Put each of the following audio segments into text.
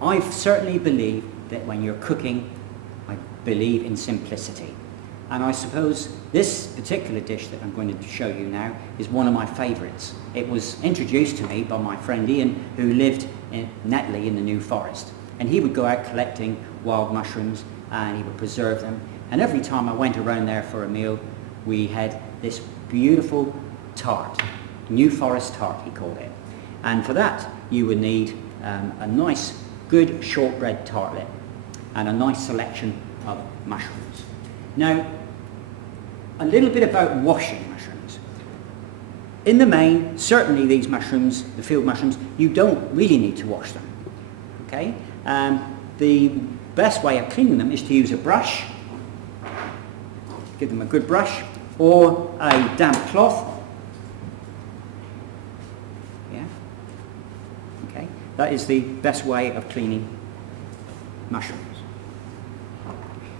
I certainly believe that when you're cooking, I believe in simplicity. And I suppose this particular dish that I'm going to show you now is one of my favourites. It was introduced to me by my friend Ian, who lived in Netley in the New Forest. And he would go out collecting wild mushrooms and he would preserve them. And every time I went around there for a meal, we had this beautiful tart, New Forest tart he called it. And for that you would need a nice good shortbread tartlet and a nice selection of mushrooms. Now, a little bit about washing mushrooms. In the main, certainly these mushrooms, the field mushrooms, you don't really need to wash them. Okay? The best way of cleaning them is to use a brush, give them a good brush, or a damp cloth. Yeah? Okay? That is the best way of cleaning mushrooms.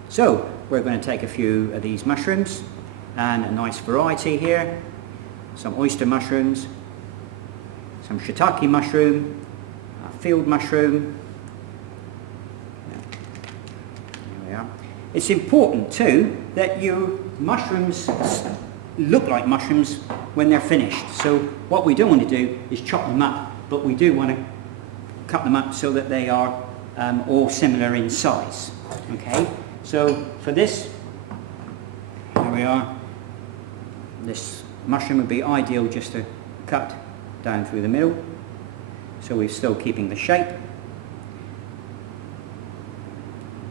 So, we're going to take a few of these mushrooms, and a nice variety here, some oyster mushrooms, some shiitake mushroom, a field mushroom. There we are. It's important too that your mushrooms look like mushrooms when they're finished. So what we don't want to do is chop them up, but we do want to cut them up so that they are all similar in size. Okay, so for this, here we are. This mushroom would be ideal just to cut down through the middle, so we're still keeping the shape.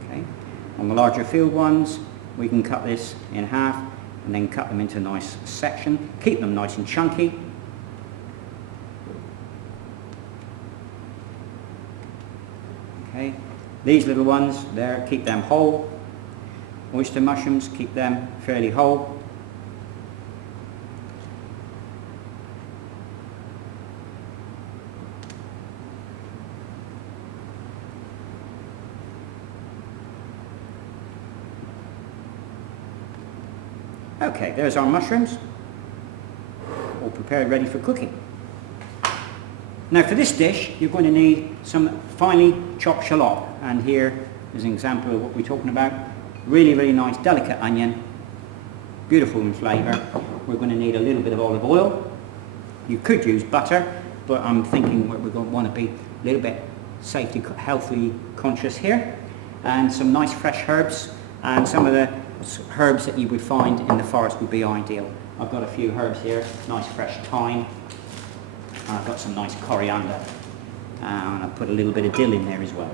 Okay. On the larger field ones, we can cut this in half and then cut them into a nice section. Keep them nice and chunky. Okay. These little ones there, keep them whole. Oyster mushrooms, keep them fairly whole. Okay, there's our mushrooms, all prepared, ready for cooking. Now for this dish, you're going to need some finely chopped shallot, and here is an example of what we're talking about. Really, really nice, delicate onion, beautiful in flavour. We're going to need a little bit of olive oil. You could use butter, but I'm thinking we're going to want to be a little bit safety, healthy conscious here. And some nice fresh herbs, and some of the herbs that you would find in the forest would be ideal. I've got a few herbs here, nice fresh thyme, and I've got some nice coriander, and I've put a little bit of dill in there as well.